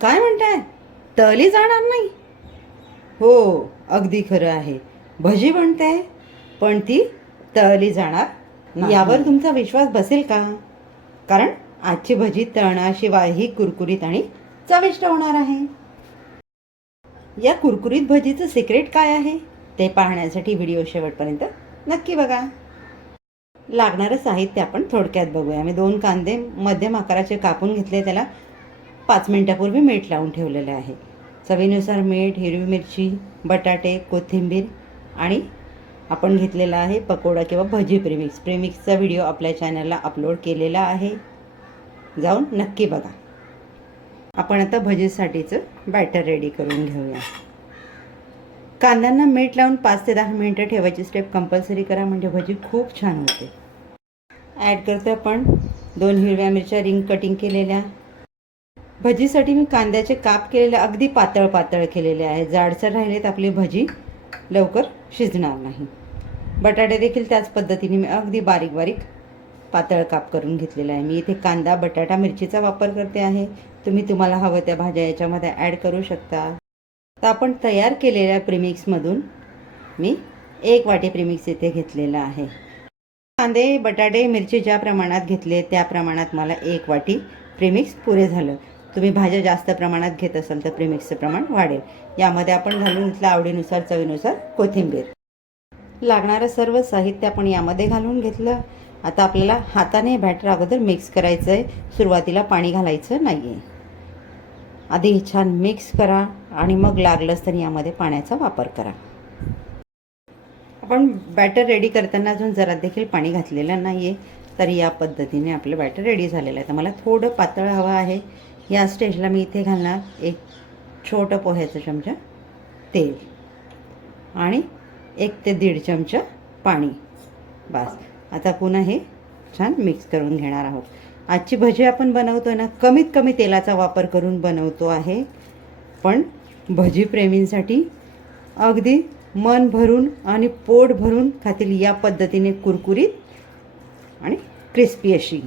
काय म्हणताय? तळली जाणार नाही? हो, अगदी खरं आहे. भजी बनते, पण ती तळली जाणार नाही. यावर तुमचा विश्वास बसेल का? कारण आजची भजी तळण्याशिवाय ही कुरकुरीत आणि चविष्ट होणार आहे. या कुरकुरीत भजीचं सिक्रेट काय आहे ते पाहण्यासाठी व्हिडिओ शेवटपर्यंत नक्की बघा. लागणारं साहित्य आपण थोडक्यात बघूया. मी 2 कांदे मध्यम आकाराचे कापून घेतले, त्याला 5 मिनिटापूर्वी मीठ लावून ठेवलेले आहे. चवीनुसार मीठ, हिरवी मिरची, बटाटे, कोथिंबीर आणि आपण घेतलेला आहे पकोडा किंवा भजी प्रेमिक्स. प्रेमिक्सचा व्हिडिओ आपल्या चॅनलला अपलोड केलेला आहे, जाऊन नक्की बघा. आपण आता भजीसाठीचं बॅटर रेडी करून घेऊया. कांद्यांना मीठ लावून 5 ते 10 मिनिटं ठेवायची स्टेप कंपल्सरी करा, म्हणजे भजी खूप छान होते. ॲड करतो आपण 2 हिरव्या मिरच्या रिंग कटिंग केलेल्या. भजीसाठी मी कांद्याचे काप केलेले अगदी पातळ पातळ केलेले आहे. जाडसर राहिलेत आपली भजी लवकर शिजणार नाही. बटाटे देखील त्याच पद्धतीने मी अगदी बारीक बारीक पातळ काप करून घेतलेला आहे. मी इथे कांदा, बटाटा, मिरचीचा वापर करते आहे. तुम्ही तुम्हाला हवं त्या भाज्या याच्यामध्ये ॲड करू शकता. तर आपण तयार केलेल्या प्रीमिक्समधून मी 1 वाटी प्रीमिक्स इथे घेतलेला आहे. कांदे, बटाटे, मिरची ज्या प्रमाणात घेतले त्या प्रमाणात मला 1 वाटी प्रीमिक्स पुरे झालं. तुम्ही भाज्या जास्त प्रमाणात घेत असाल तर प्रीमिक्सचं प्रमाण वाढेल. यामध्ये आपण घालून घेतलं आवडीनुसार, चवीनुसार कोथिंबीर. लागणारं सर्व साहित्य आपण यामध्ये घालून घेतलं. आता आपल्याला हाताने बॅटर अगोदर मिक्स करायचं आहे. सुरुवातीला पाणी घालायचं नाही आहे. आधी छान मिक्स करा आणि मग लागलंच तर यामध्ये पाण्याचा वापर करा. आपण बॅटर रेडी करताना अजून जरा देखील पाणी घातलेलं नाही आहे, तर या पद्धतीने आपलं बॅटर रेडी झालेलं आहे. तर मला थोडं पातळ हवं आहे. या स्टेजला मी इथे घालणार 1 छोटं पोह्याचा चमचा तेल आणि 1 ते 1.5 चमचा पाणी. बस. आता पुन्हा हे छान मिक्स करून घेणार आहोत. आजची भजी आपण बनवतो ना, कमीत कमी तेलाचा वापर करून बनवतो आहे, पण भजी प्रेमींसाठी अगदी मन भरून आणि पोट भरून खातील या पद्धतीने कुरकुरीत आणि क्रिस्पी अशी,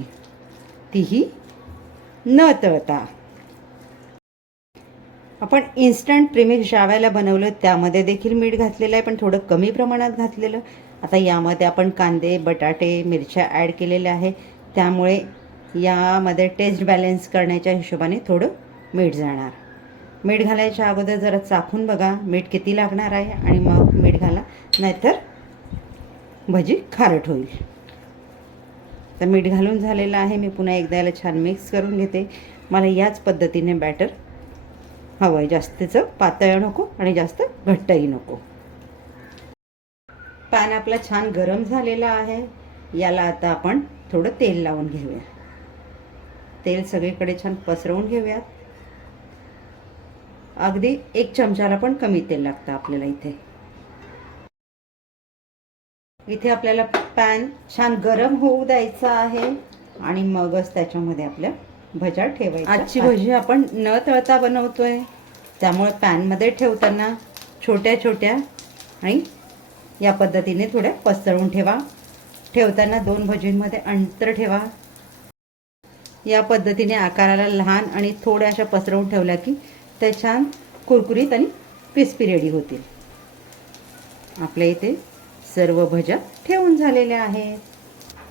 तीही न तळता. आपण इन्स्टंट प्रीमिक्स ज्या वेळेला बनवलं त्यामध्ये देखील मीठ घातलेलं आहे, पण थोडं कमी प्रमाणात घातलेलं. आता यामध्ये आपण कांदे, बटाटे, मिरच्या ॲड केलेल्या आहे, त्यामुळे यामध्ये टेस्ट बॅलन्स करण्याच्या हिशोबाने थोडं मीठ जाणार. मीठ घालायच्या अगोदर जरा चाखून बघा मीठ किती लागणार आहे आणि मग मीठ घाला, नाहीतर भजी खारट होईल. तर मीठ घालून झालेलं आहे. मी पुन्हा एकदा याला छान मिक्स करून घेते. मला याच पद्धतीने बॅटर हवं आहे, जास्तीचं पातळ नको आणि जास्त घट्टही नको. पॅन आपला छान गरम झालेला आहे. याला आता आपण थोडं तेल लावून घेऊया. तेल सगळीकडे छान पसरवून घेऊयात. अगदी 1 चमचाला पण कमी तेल लागतं आपल्याला इथे. इथे आपल्याला पॅन छान गरम होऊ द्यायचा आहे आणि मगच त्याच्यामध्ये आपल्या भज्या ठेवायच्या. आजची भजी आपण न तळता बनवतोय, त्यामुळे पॅनमध्ये ठेवताना छोट्या छोट्या आणि या पद्धतीने थोड्या पसरवून ठेवा. ठेवताना 2 भजींमध्ये अंतर ठेवा. या पद्धतीने आकाराला लहान आणि थोड्या अशा पसरवून ठेवल्या की ते छान कुरकुरीत आणि क्रिस्पी रेडी होतील. आपल्या इथे सर्व भज्या ठेवून झालेल्या आहेत.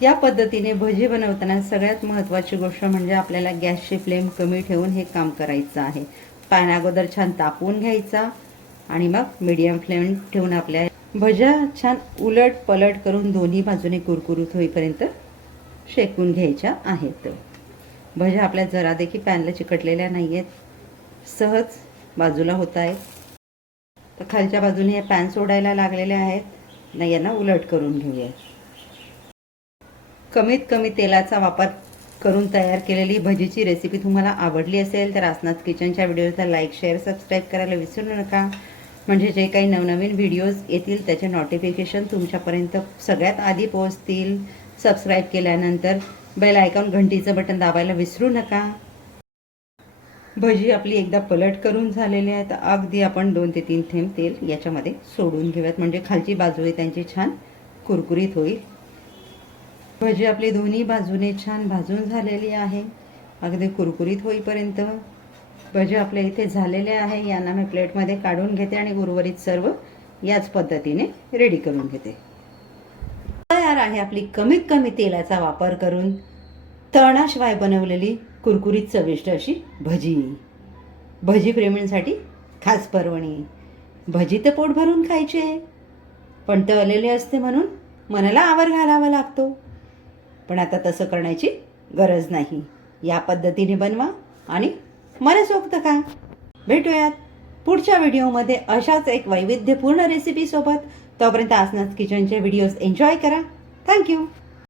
या पद्धतीने भजी बनवताना सगळ्यात महत्त्वाची गोष्ट म्हणजे आपल्याला गॅसची फ्लेम कमी ठेवून हे काम करायचं आहे. पॅन अगोदर छान तापवून घ्यायचा आणि मग मीडियम फ्लेम ठेवून आपल्या भज्या छान उलट पलट करून दोन्ही बाजूने कुरकुरीत होईपर्यंत शेकून घ्यायच्या आहेत. भज्या आपल्या जरा देखील पॅनला चिकटलेल्या नाही आहेत, सहज बाजूला होत आहेत. तर खालच्या बाजूने हे पॅन सोडायला लागलेले आहेत. नाही, यांना उलट करून घेऊया. कमीत कमी तेलाचा वापर करून तयार केलेली भजीची रेसिपी तुम्हाला आवडली असेल तर आसनात किचनच्या व्हिडिओला लाईक, शेअर, सबस्क्राईब करायला विसरू नका, म्हणजे जे काही नवनवीन व्हिडिओज येतील त्याचे नोटिफिकेशन तुमच्यापर्यंत सगळ्यात आधी पोहोचतील. सबस्क्राईब केल्यानंतर बेल आयकॉन घंटीचं बटन दाबायला विसरू नका. भजी आपली एकदा पलट करून झालेली आहे, तर अगदी आपण 2 ते 3 थेंब तेल याच्यामध्ये सोडून घेऊयात, म्हणजे खालची बाजू त्यांची छान कुरकुरीत होईल. भजी आपली दोन्ही बाजूने छान भाजून झालेली आहे, अगदी कुरकुरीत होईपर्यंत भजी आपल्या इथे झालेले आहे. यांना मी प्लेटमध्ये काढून घेते आणि उर्वरित सर्व याच पद्धतीने रेडी करून घेते. तयार आहे आपली कमीत कमी तेलाचा वापर करून तळणाशिवाय बनवलेली कुरकुरीत चविष्ट अशी भजी. भजी प्रेमींसाठी खास पर्वणी. भजी तर पोट भरून खायचे, पण तळलेले असते म्हणून मनाला आवर घालावा लागतो. पण आता तसं करण्याची गरज नाही. या पद्धतीने बनवा आणि मनसोक्त खा. भेटूयात पुढच्या व्हिडिओमध्ये अशाच एक वैविध्यपूर्ण रेसिपीसोबत. तोपर्यंत आसनास किचनचे व्हिडिओज एन्जॉय करा. थँक्यू.